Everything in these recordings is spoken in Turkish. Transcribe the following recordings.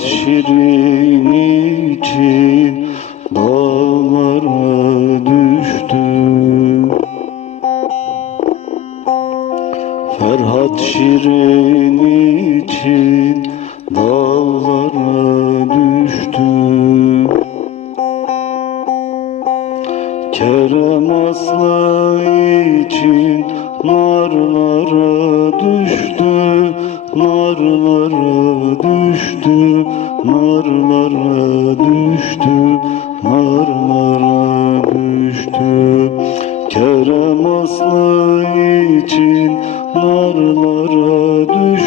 Şirin için dağlara düştü Ferhat Şirin için dağlara düştü Kerem Aslı için narlara düştü Narlara Narlara düştü Narlara düştü. Kerem Aslı için narlara düştü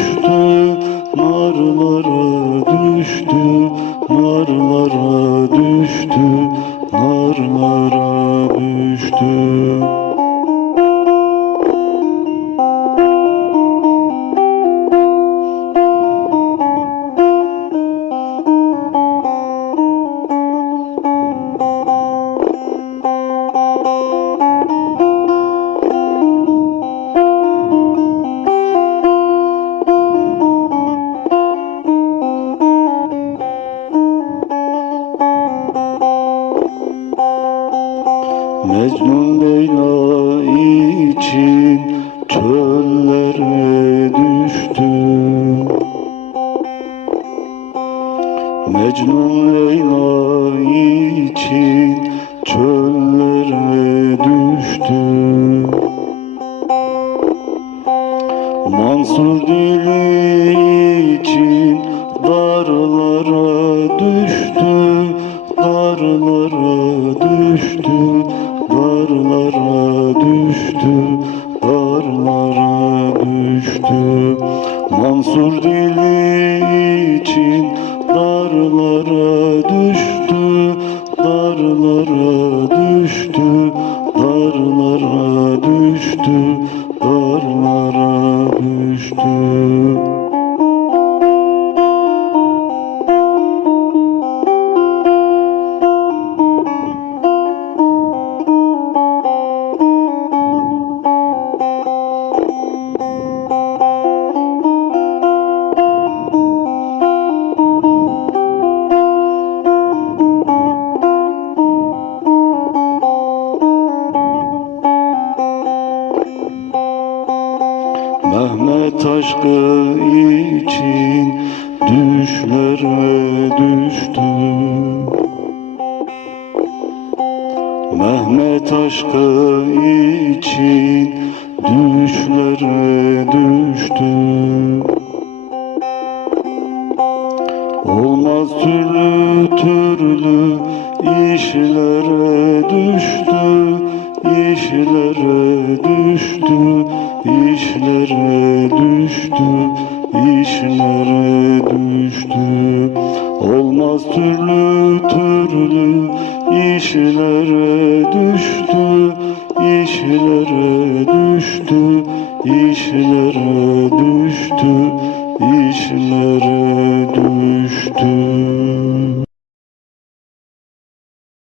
Mecnun Leyla için çöllere düştü Mecnun Leyla için çöllere düştü Mansur dili için darlara düştü Darlara Mansur dili için darlara düştü Darlara düştü Darlara düştü Darlara düştü Mehmet aşkı için düşlere düştü Mehmet aşkı için düşlere düştü Olmaz türlü türlü işlere düştü işlere düştü işlere düştü işlere düştü. Olmaz türlü türlü işlere düştü işlere düştü işlere düştü işlere düştü